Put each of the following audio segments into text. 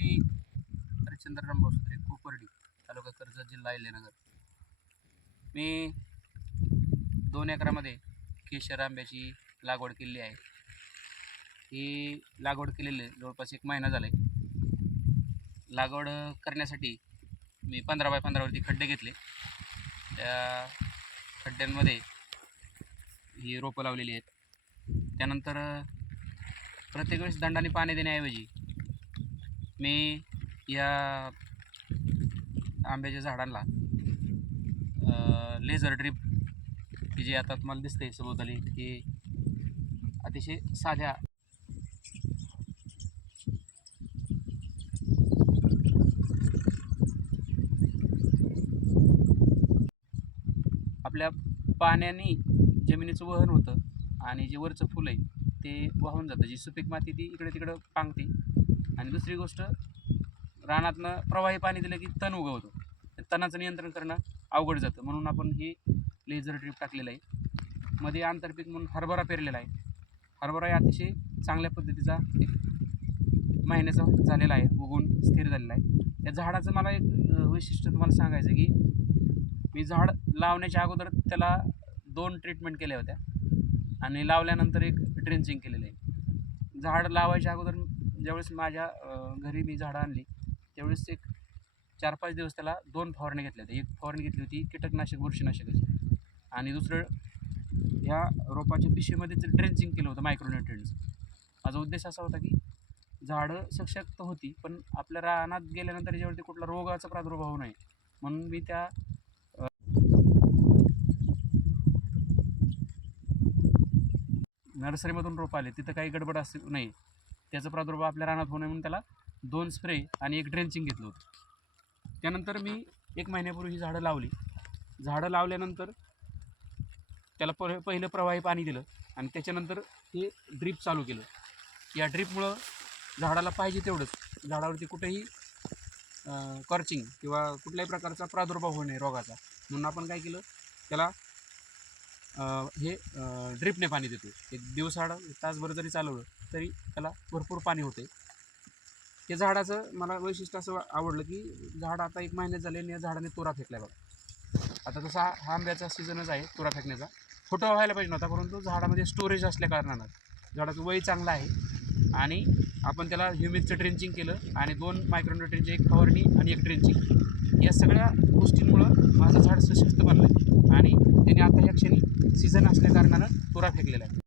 मी हरिश्चंद्र रामभाऊ सुत्रे कोपर्डी तालुका कर्जत जिल्हा इलेनगर मी दोन एकरामध्ये केशर आंब्याची लागवड केलेली आहे. ही लागवड केलेली आहे जवळपास एक महिना झाला आहे लागवड करण्यासाठी मी पंधरा बाय पंधरावरती खड्डे घेतले. त्या खड्ड्यांमध्ये ही रोपं लावलेली आहेत. त्यानंतर प्रत्येक वेळेस दंडाने पाणी देण्याऐवजी मी या आंब्याच्या झाडांना लेझर ड्रीप की जे आता तुम्हाला दिसते सभोवताली की अतिशय साध्या आपल्या पाण्याने जमिनीचं वहन होतं आणि जे वरचं फुल आहे ते वाहून जातं. जी सुपीक माती ती इकडे तिकडं पांगते. आणि दुसरी गोष्ट रानातनं प्रवाही पाणी दिलं की तण उगवतो. तणाचं नियंत्रण करणं अवघड जातं. म्हणून आपण ही लेझर ड्रीप टाकलेलं आहे. मध्ये आंतरपीक म्हणून हरभरा पेरलेला आहे. हरभरा हे अतिशय चांगल्या पद्धतीचा एक महिन्याचा झालेला आहे. उगवून स्थिर झालेला आहे. त्या झाडाचं मला एक वैशिष्ट्य तुम्हाला सांगायचं की मी झाड लावण्याच्या अगोदर त्याला दोन ट्रीटमेंट केल्या होत्या. आणि लावल्यानंतर एक ड्रेंचिंग केलेलं आहे. झाड लावायच्या अगोदर ज्यावेळेस माझ्या घरी मी झाडं आणली त्यावेळेस एक चार पाच दिवस त्याला दोन फवारणी घेतल्या होत्या. एक फवारणी घेतली होती कीटकनाशक बुरशीनाशकाची. आणि दुसरं ह्या रोपाच्या पिशवीमध्येच ड्रेंचिंग केलं होतं मायक्रोन्युट्रियंट्स माझा उद्देश असा होता की झाडं सशक्त होती पण आपल्या रानात गेल्यानंतर ज्यावरती कुठला रोगाचा प्रादुर्भाव होऊ नये म्हणून मी त्या नर्सरीमधून रोप आले तिथं काही गडबड असते नाही. त्याचा प्रादुर्भाव आपल्या रानात होऊ नये म्हणून त्याला दोन स्प्रे आणि एक ड्रेंचिंग घेतलं होतं. त्यानंतर मी एक महिन्यापूर्वी ही झाडं लावली. झाडं लावल्यानंतर त्याला प पहिलं प्रवाही पाणी दिलं आणि त्याच्यानंतर हे ड्रीप चालू केलं. या ड्रीपमुळं झाडाला पाहिजे तेवढंच. झाडावरती कुठेही कर्चिंग किंवा कुठल्याही प्रकारचा प्रादुर्भाव होऊ नये रोगाचा. म्हणून आपण काय केलं त्याला हे ड्रिपने पाणी देतो. एक दिवसाड तासभर जरी चालवलं तरी त्याला भरपूर पाणी होते या झाडाचं मला वैशिष्ट्य असं आवडलं की झाड आता एक महिन्यात झाले आणि या झाडाने तुरा फेकला बघा. आता तसा हा आंब्याचा सीझनच आहे तुरा फेकण्याचा. फोटो व्हायला पाहिजे नव्हता परंतु झाडामध्ये स्टोरेज असल्या कारणानं झाडाचं वय चांगलं आहे आणि आपण त्याला ह्युमिकचं ट्रेंचिंग केलं आणि दोन मायक्रोन्युट्रिनची एक फवारणी आणि एक ट्रेंचिंग या सगळ्या गोष्टींमुळं माझं झाड सशक्त बनलं आहे आणि त्याने आता या क्षणी सीझन असल्या कारणानं तुरा फेकलेला आहे.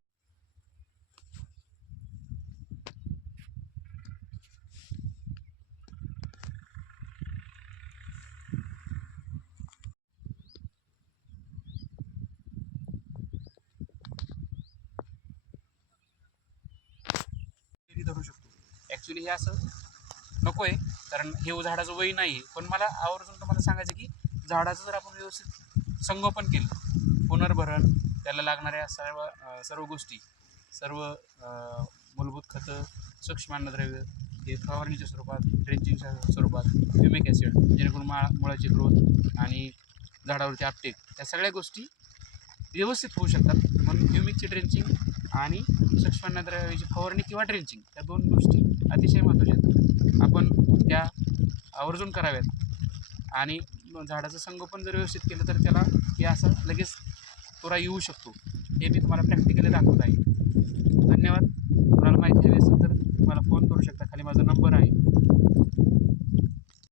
धरू शकतो. ॲक्च्युली हे असं नको आहे कारण हे झाडाचं वय नाही पण मला आवर्जून तुम्हाला सांगायचं की झाडाचं जर आपण व्यवस्थित संगोपन केलं. पुनर्भरण त्याला लागणाऱ्या सर्व सर्व गोष्टी सर्व मूलभूत खतं सूक्ष्म अन्नद्रव्य हे फवारणीच्या स्वरूपात ड्रेंचिंगच्या स्वरूपात ह्युमिक ॲसिड जेणेकरून मा मुळाची ग्रोथ आणि झाडावरती आपटेक या सगळ्या गोष्टी व्यवस्थित होऊ शकतात. म्हणून ह्युमिकची ड्रेंचिंग आणि सूक्ष्म अन्नद्रव्याची फवारणी किंवा ड्रेंचिंग या दोन गोष्टी अतिशय महत्त्वाच्या आहेत. आपण त्या आवर्जून कराव्यात आणि झाडाचं संगोपन जर व्यवस्थित केलं तर त्याला हे असं लगेच तोरा येऊ शकतो. हे मी तुम्हाला प्रॅक्टिकली दाखवत आहे. धन्यवाद. तुम्हाला माहिती हवी असेल तर तुम्हाला फोन करू शकता. खाली माझा नंबर आहे.